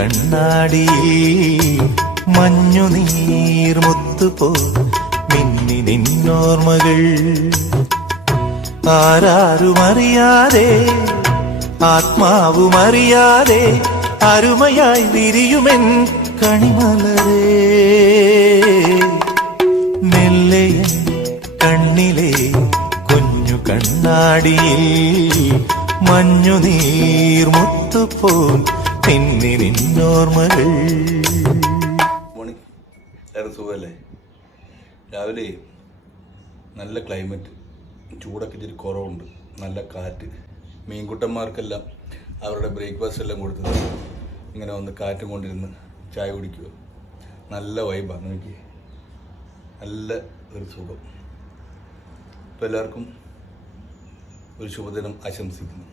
കണ്ണാടി മഞ്ഞുനീർമുത്തുപോ മിന്നി നിന്നോർമ്മകൾ ആരാരുമറിയാതെ ആത്മാവുമറിയാതെ അരുമയായി വിരിയുമെൻ കണിമലരേ മെല്ലയൻ കണ്ണിലെ കുഞ്ഞു കണ്ണാടിയിൽ മഞ്ഞുനീർമുത്തുപോൽ മിന്നി നിന്നോർമ്മകൾ. സുഖമല്ലേ? രാവിലെ നല്ല ക്ലൈമറ്റ്, ചൂടൊക്കെ ഇച്ചിരി കുറവുണ്ട്, നല്ല കാറ്റ്. മീൻകുട്ടന്മാർക്കെല്ലാം അവരുടെ ബ്രേക്ക്ഫാസ്റ്റ് എല്ലാം കൊടുത്തത് ഇങ്ങനെ വന്ന് കാറ്റും കൊണ്ടിരുന്ന് ചായ കുടിക്കുക. നല്ല വൈബാണ്, നോക്കി നല്ല ഒരു സുഖം. അപ്പോൾ എല്ലാവർക്കും ഒരു ശുഭദിനം ആശംസിക്കുന്നു.